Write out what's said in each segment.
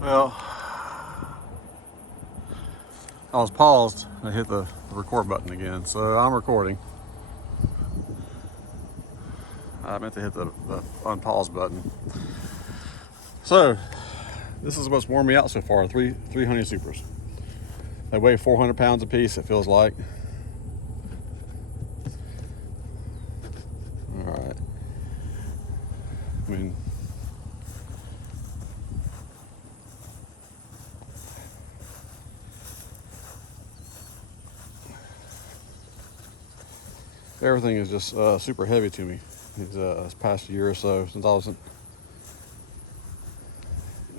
Well, I was paused and I hit the record button again, so I'm recording. I meant to hit the unpause button. So, this is what's worn me out so far, three honey supers. They weigh 400 pounds a piece, it feels like. All right. I mean, everything is just super heavy to me this past year or so, since I was in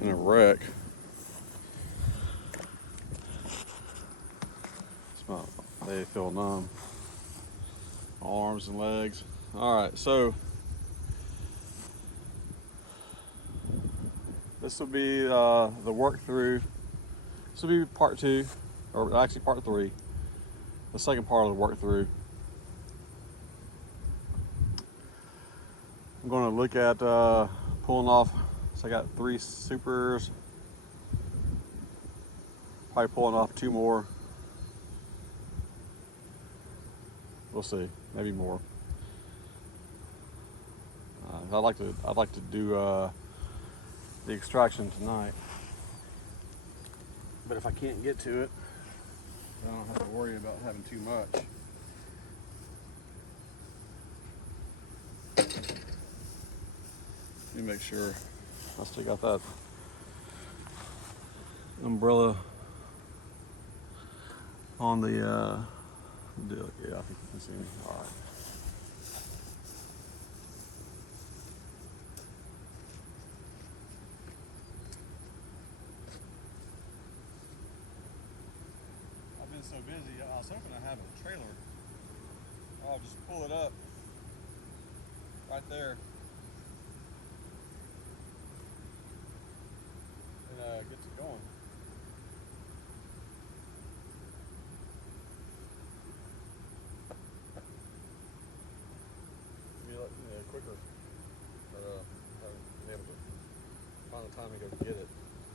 a wreck. They feel numb. Arms and legs. All right, so this will be the work through. This will be part 2, or actually part 3. The second part of the work through. I'm going to look at pulling off. So I got 3 supers. Probably pulling off 2 more. We'll see, maybe more. I'd like to do the extraction tonight. But if I can't get to it, I don't have to worry about having too much. Let me make sure I still got that umbrella on the deal. Yeah, I think you can see me. All right. I've been so busy, I was hoping I have a trailer. I'll just pull it up right there and get it going. Be quicker, or being able to find the time to go get it.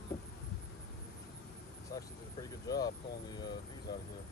It's actually did a pretty good job pulling the bees out of here.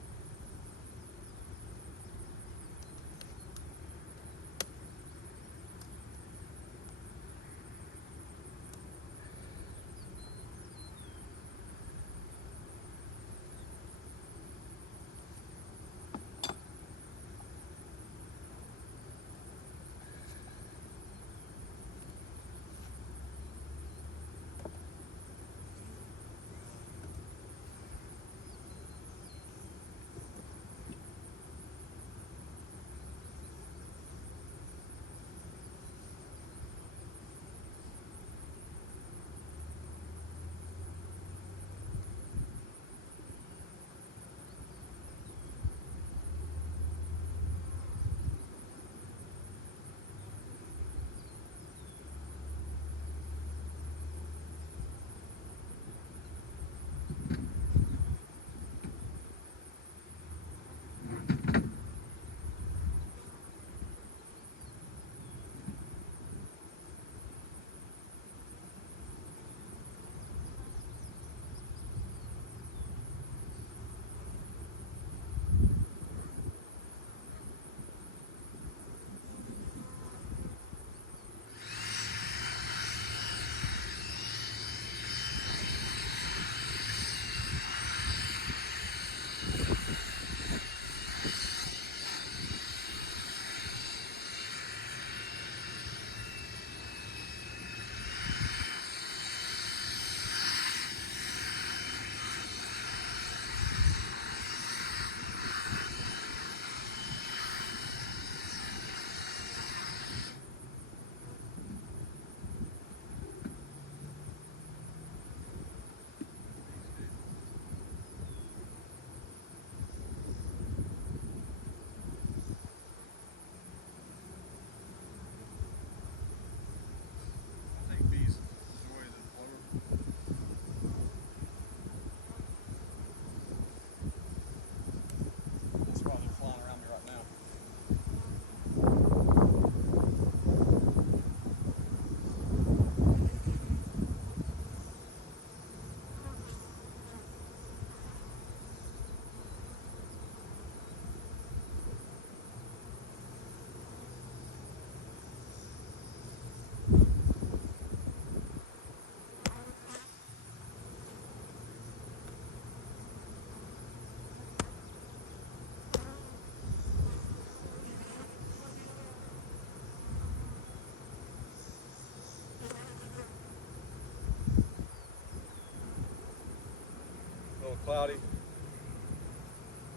cloudy.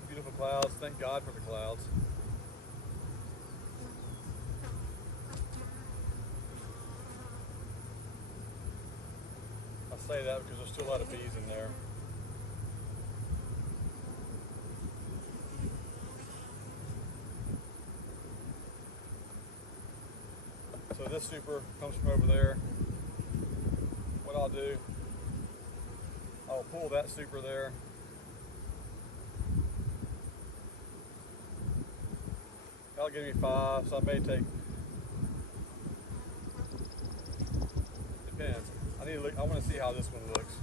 Beautiful clouds. Thank God for the clouds. I say that because there's still a lot of bees in there. So this super comes from over there. What I'll do, I'll pull that super there. That'll give me 5, so I may take, depends. I want to see how this one looks.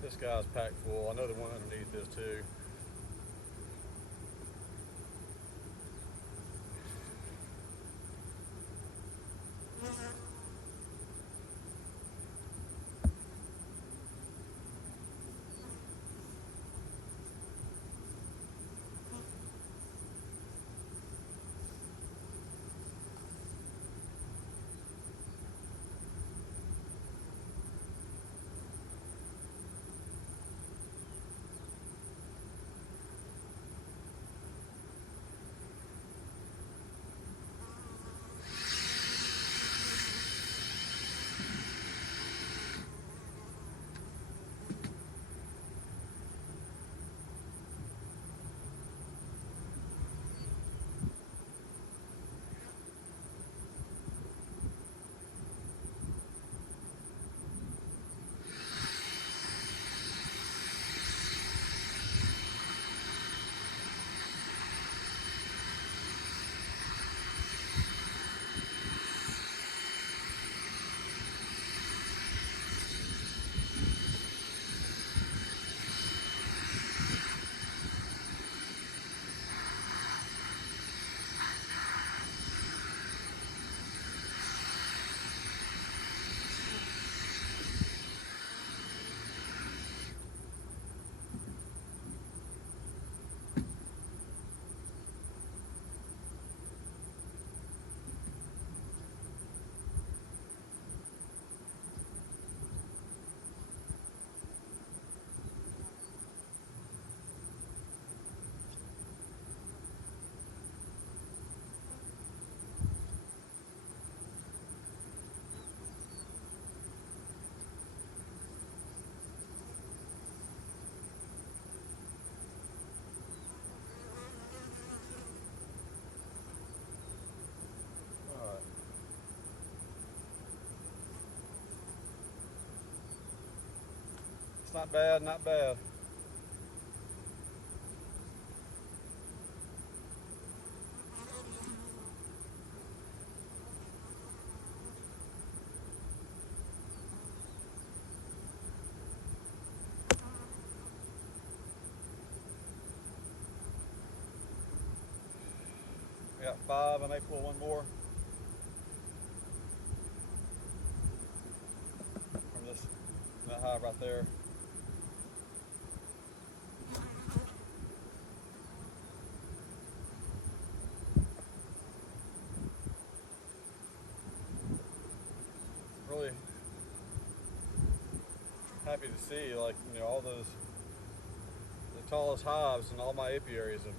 This guy's packed full. I know the one underneath is too. It's not bad, not bad. We got 5, I may pull one more from that hive right there. Really happy to see, like, you know, all those tallest hives in all my apiaries and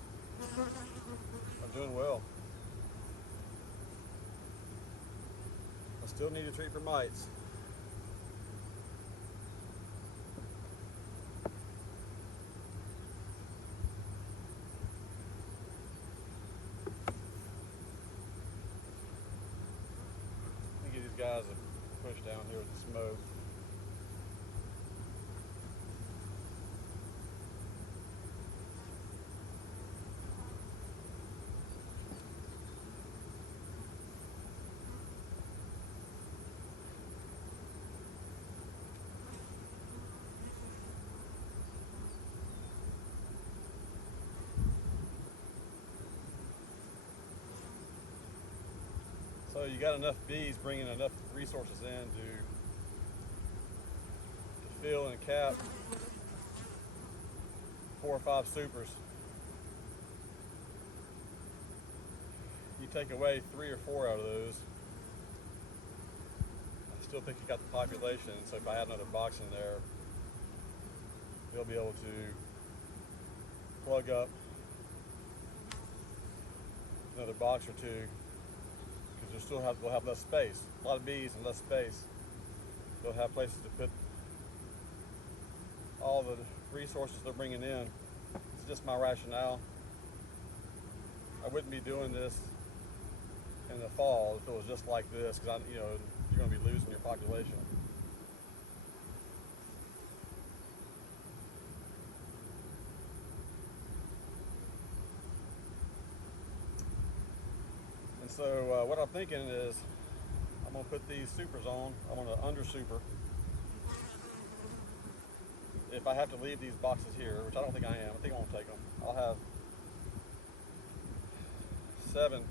are doing well. I still need to treat for mites. Let me give these guys a push down here with the smoke. So you got enough bees bringing enough resources in to fill and cap 4 or 5 supers. You take away 3 or 4 out of those, I still think you got the population. So if I add another box in there, you'll be able to plug up another box or two. Because they'll have less space. A lot of bees and less space. They'll have places to put all the resources they're bringing in. It's just my rationale. I wouldn't be doing this in the fall if it was just like this, because you're going to be losing your population. So what I'm thinking is I'm going to put these supers on. I'm going to under super. If I have to leave these boxes here, which I don't think I am, I think I won't take them. I'll have 7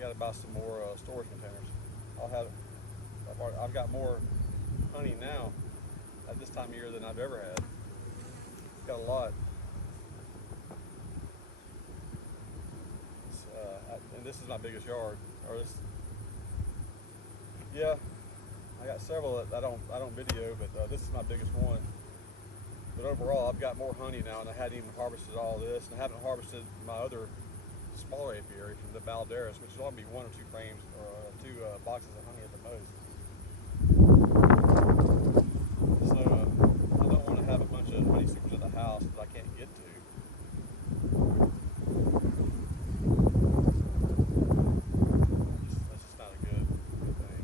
you got to buy some more storage containers. I've got more honey now at this time of year than I've ever had. Got a lot. And this is my biggest yard. Yeah, I got several that I don't video, but this is my biggest one. But overall, I've got more honey now, and I hadn't even harvested all this, and I haven't harvested my other smaller apiary from the Balderas, which will only be 1 or 2 frames or 2 boxes of honey at the most. So I don't want to have a bunch of honey supers at the house that I can't get to. That's just not a good thing.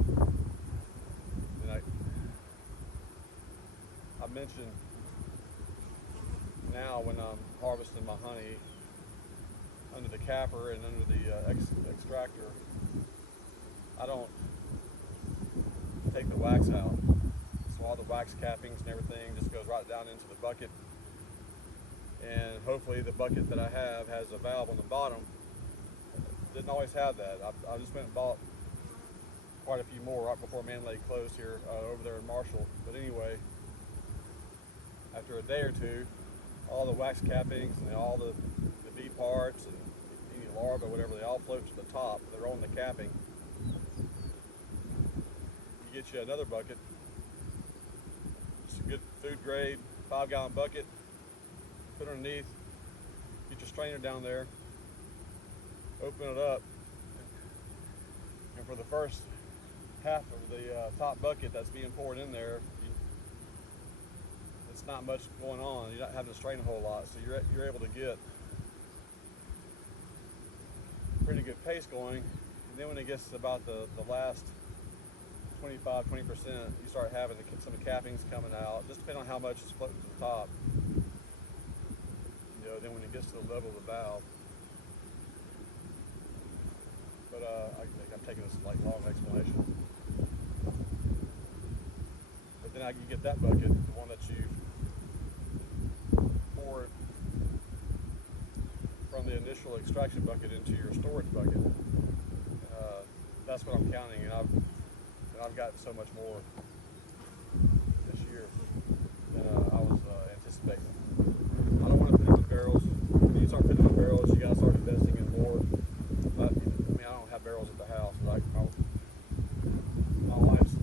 And I mentioned now when I'm harvesting my honey under the capper and under the extractor, I don't take the wax out. So all the wax cappings and everything just goes right down into the bucket. And hopefully the bucket that I have has a valve on the bottom. Didn't always have that. I just went and bought quite a few more right before Mann closed here over there in Marshall. But anyway, after a day or two, all the wax cappings and all the bee parts and any larvae, whatever, they all float to the top. They're on the capping. You get you another bucket, just a good food grade 5-gallon bucket, put it underneath, get your strainer down there, open it up, and for the first half of the top bucket that's being poured in there, it's not much going on. You're not having to strain a whole lot, so you're able to get pretty good pace going. And then when it gets to about the last 25-20%, you start having some cappings coming out, just depending on how much is floating to the top. Then when it gets to the level of the valve. But I think I'm taking this long explanation. But then you get that bucket, the one that you poured from the initial extraction bucket into your storage bucket. That's what I'm counting, and I've gotten so much more this year than I was anticipating. I don't want to put them in barrels. When you start putting them in barrels, you got to start investing in more. But, I don't have barrels at the house. My wife's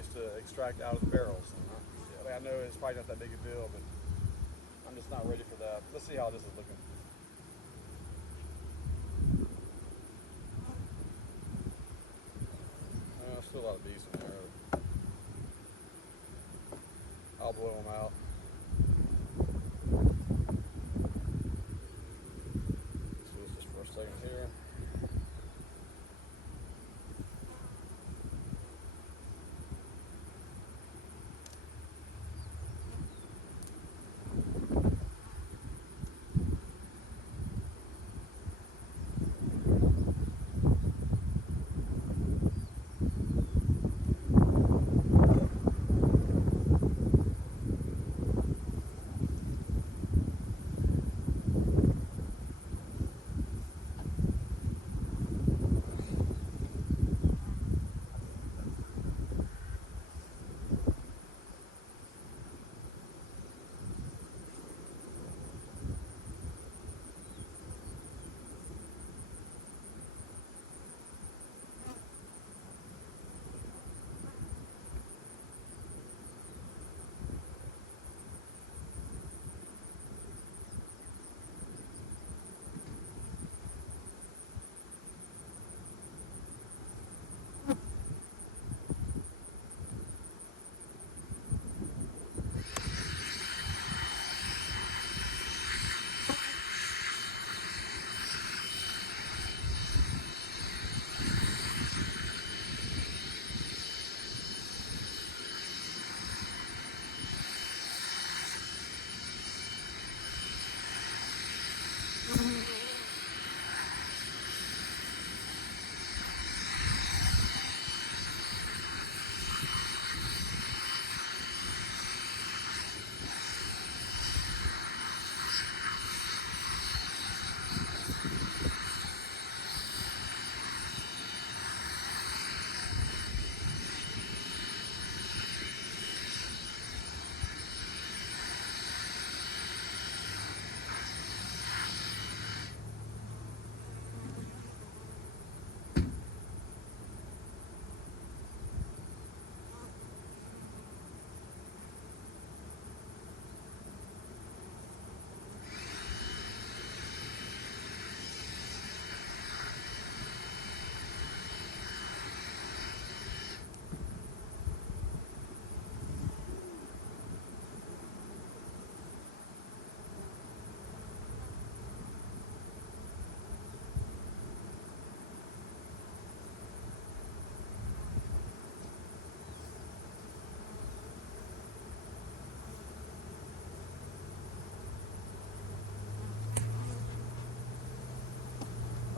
ways to extract out of the barrels. I mean, I know it's probably not that big a deal, but I'm just not ready for that. Let's see how this is looking. Still a lot of bees in there. I'll blow them out. Let's do this just for a second here.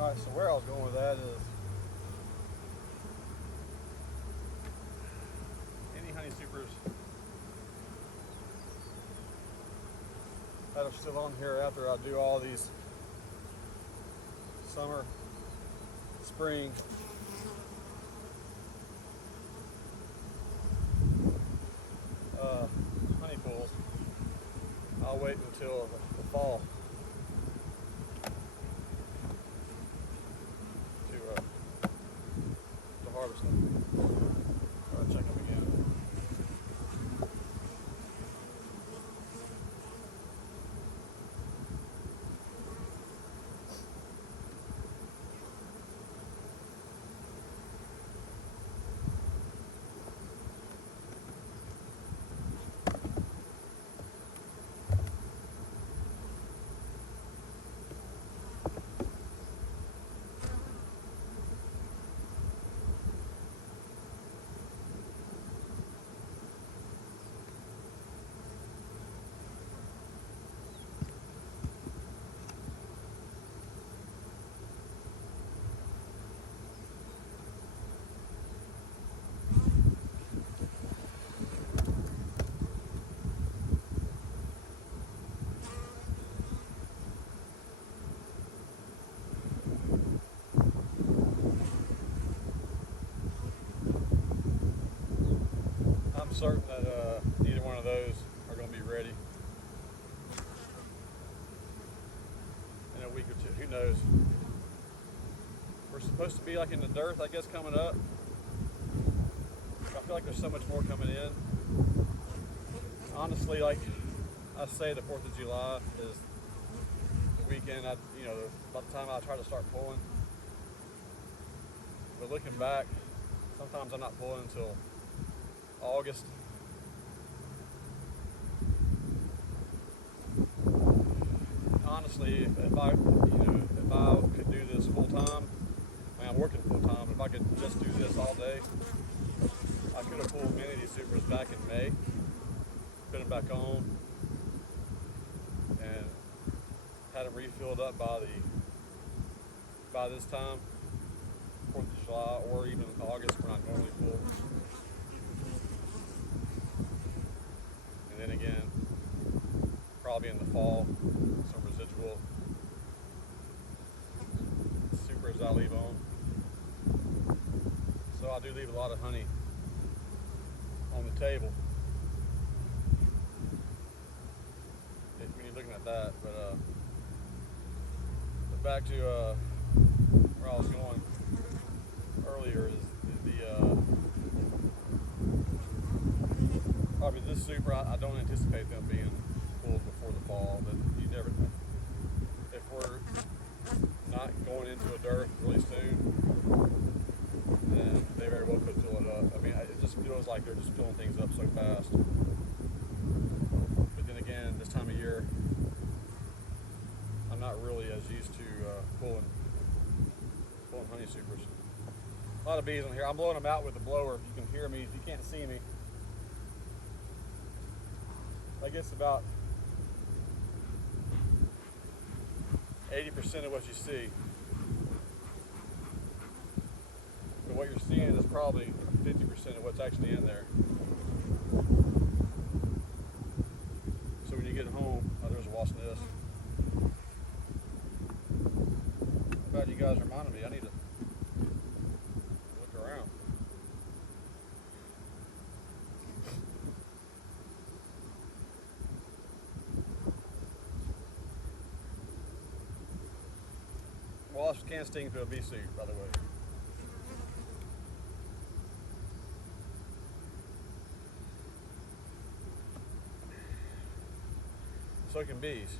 Alright, so where I was going with that is any honey supers that are still on here after I do all these summer, spring, honey pools, I'll wait until the fall to harvest them. I'll check them again. I'm certain that either one of those are going to be ready in a week or two. Who knows? We're supposed to be like in the dearth, I guess, coming up. I feel like there's so much more coming in. Honestly, like I say, the 4th of July is the weekend. By the time I try to start pulling, but looking back, sometimes I'm not pulling until August. Honestly, if I could do this full time, I'm working full time. If I could just do this all day, I could have pulled many of these supers back in May, put them back on, and had them refilled up by this time, 4th of July, or even August when I normally pull. And then again, probably in the fall, some residual supers I leave on. So I do leave a lot of honey on the table when you're looking at that. But back to where I was going earlier is probably this super. I don't anticipate them being pulled before the fall, but you never know. If we're not going into a dearth really soon, then they very well could fill it up. I mean, it just feels like they're just filling things up so fast. But then again, this time of year, I'm not really as used to pulling honey supers. A lot of bees on here. I'm blowing them out with the blower. If you can hear me, if you can't see me, I guess about 80% of what you see. But what you're seeing is probably 50% of what's actually in there. So when you get home, there's a wasp nest. How about you guys reminding me? I need to look around. Wasps can sting through a bee suit, by the way. So can bees.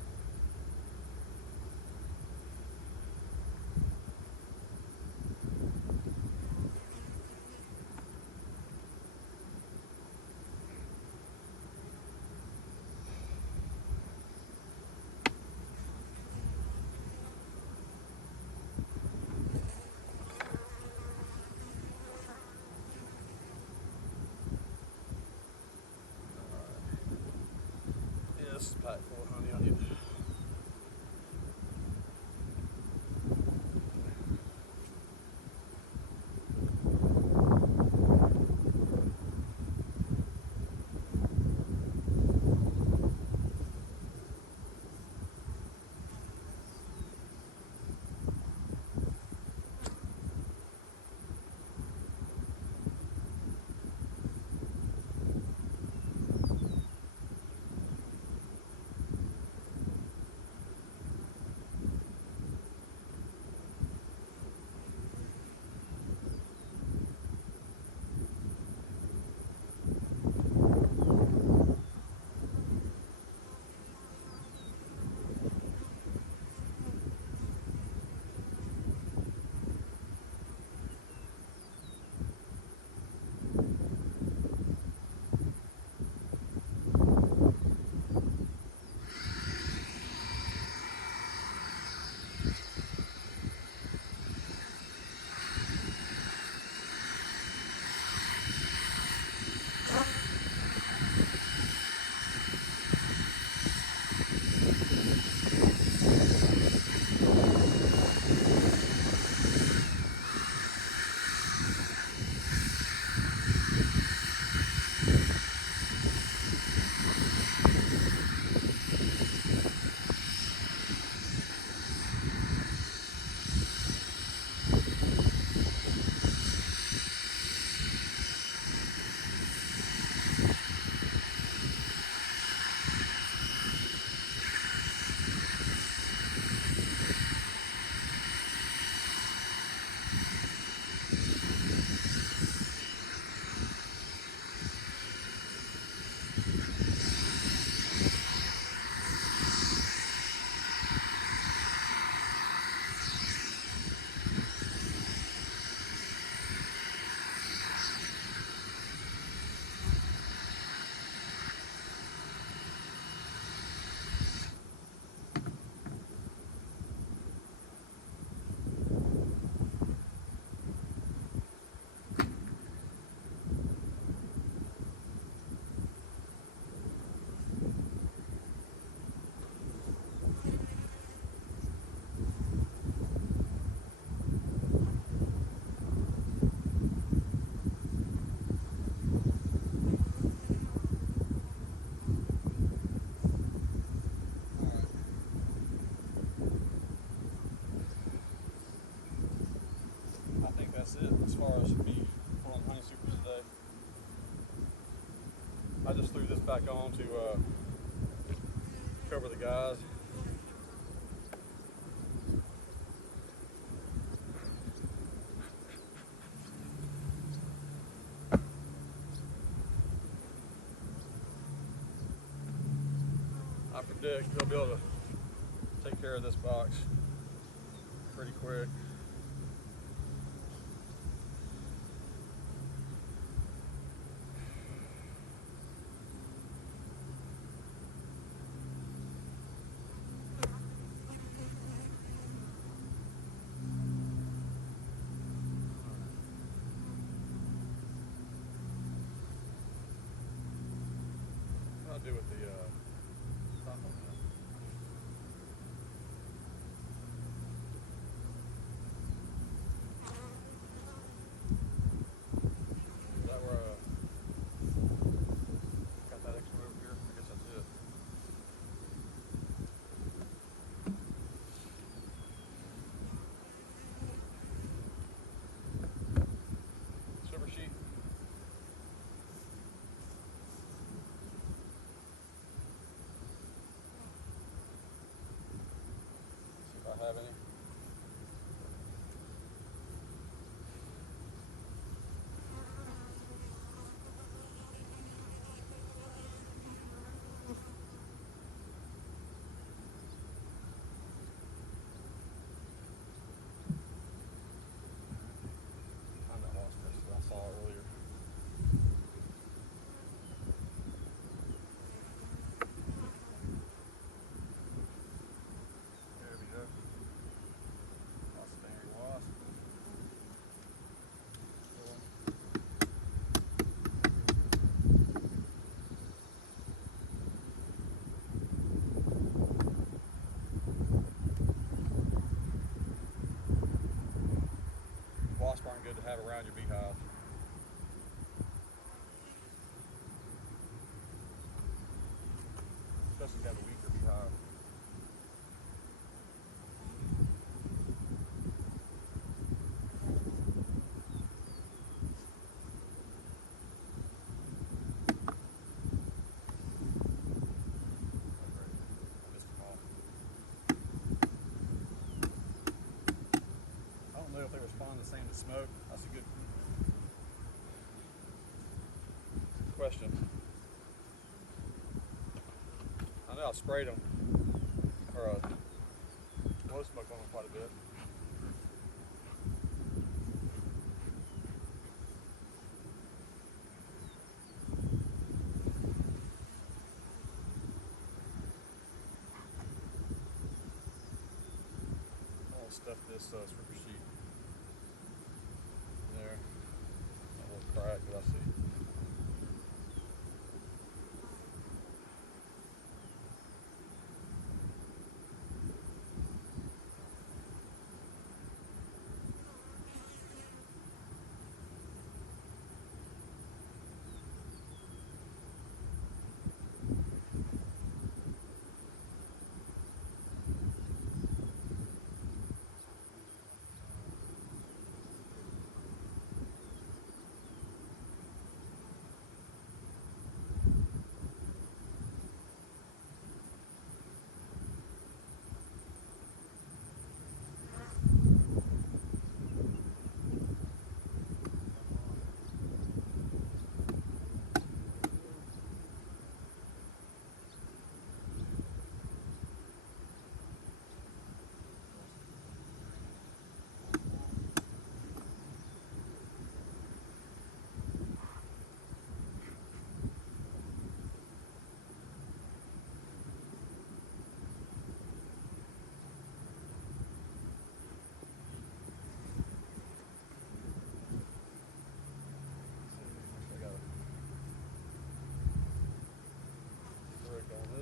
This is packed full of honey. I need to. I just threw this back on to cover the guys. I predict we'll be able to take care of this box pretty quick. What do I do with the top on that? Is that where got that extra over here? I guess that's it. Silver sheet. See if I have any. I'm not lost this, but I saw it earlier. There we go. Lost thing, wasp. Wasps aren't good to have around your beehive. Especially if you have a weaker beehive. I missed them all. I don't know if they respond the same to smoke. That's a good question. I know I've sprayed them, or blow smoke on them quite a bit. I'll stuff this stripper sheet in there. That little crack that I see.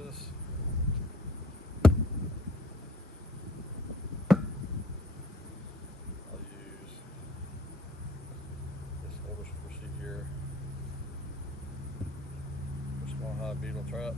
This. I'll use this older stripper sheet here for small hive beetle trap.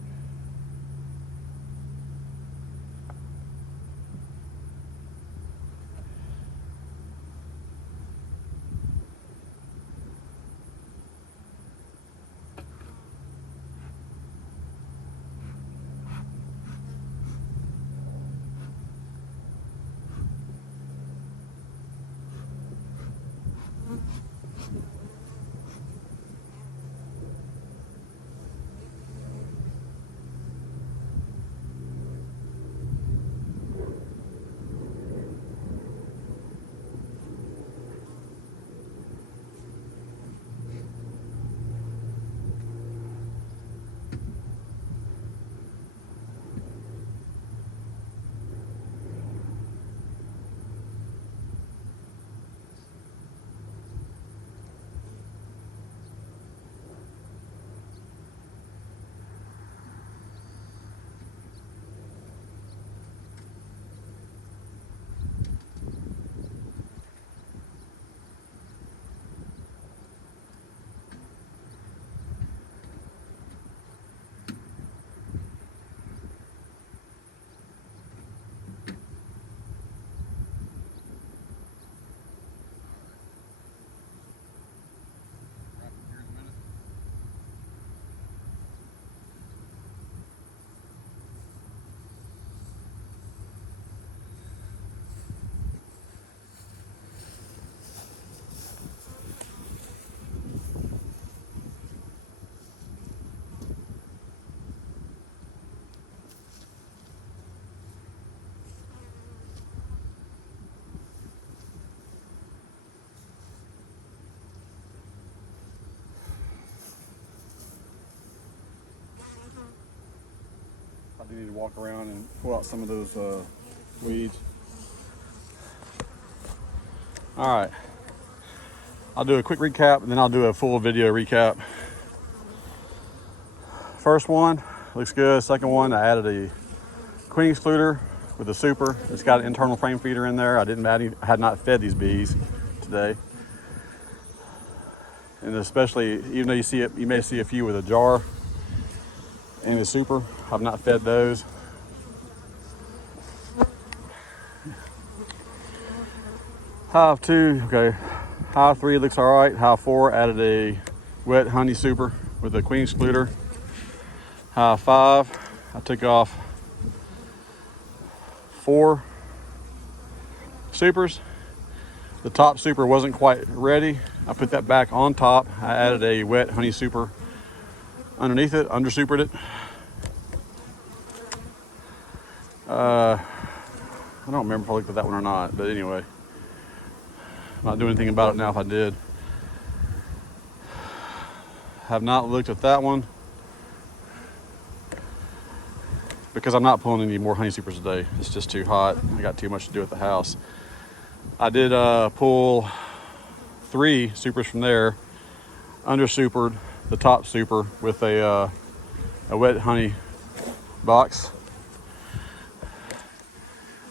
They need to walk around and pull out some of those weeds. All right, I'll do a quick recap and then I'll do a full video recap. First one looks good. Second one, I added a queen excluder with a super. It's got an internal frame feeder in there. I had not fed these bees today. And especially, even though you may see a few with a jar and a super, I've not fed those. Hive 2, okay. Hive 3 looks all right. Hive 4 added a wet honey super with a queen excluder. Hive 5, I took off 4 supers. The top super wasn't quite ready. I put that back on top. I added a wet honey super underneath it, under supered it. I don't remember if I looked at that one or not, but anyway, I'm not doing anything about it now if I did. Have not looked at that one because I'm not pulling any more honey supers today. It's just too hot. I got too much to do at the house. I did pull 3 supers from there, under supered the top super with a wet honey box.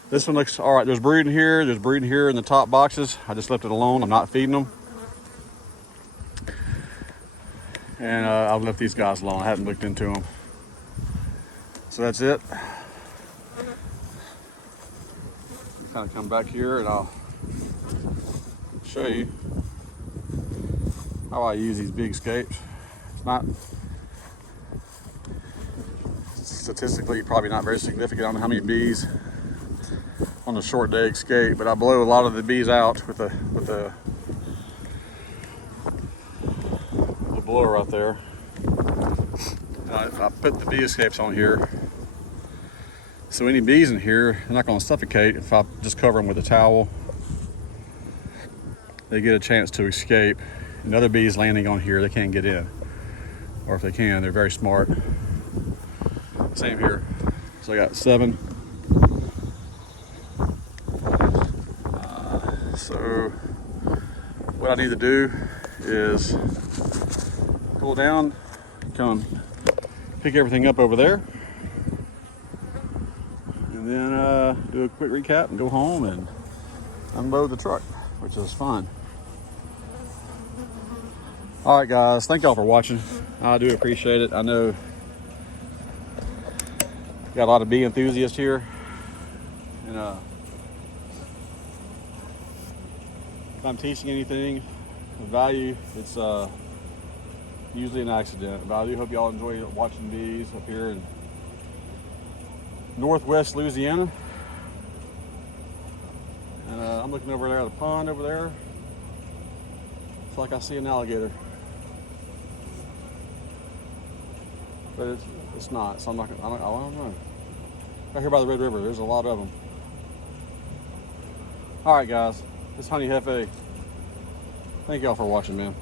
This one looks all right. There's brood in here in the top boxes. I just left it alone. I'm not feeding them. And I'll left these guys alone. I haven't looked into them. So that's it. Kind of come back here and I'll show you how I use these big scapes. It's not statistically probably not very significant. I don't know how many bees on a short day escape, but I blow a lot of the bees out with the blower out there. I put the bee escapes on here, so any bees in here, they're not going to suffocate if I just cover them with a towel. They get a chance to escape, and other bees landing on here, they can't get in, or if they can, they're very smart. Same here. So I got 7. So what I need to do is pull down, come pick everything up over there, and then do a quick recap and go home and unload the truck, which is fun. All right, guys, thank y'all for watching. I do appreciate it. I know got a lot of bee enthusiasts here, and if I'm teaching anything of value, it's usually an accident. But I do hope y'all enjoy watching bees up here in northwest Louisiana. And I'm looking over there at the pond over there. It's like I see an alligator, but it's not. So I'm not gonna, I don't know. Right here by the Red River, there's a lot of them. All right, guys. It's Honey Jefe. Thank y'all for watching, man.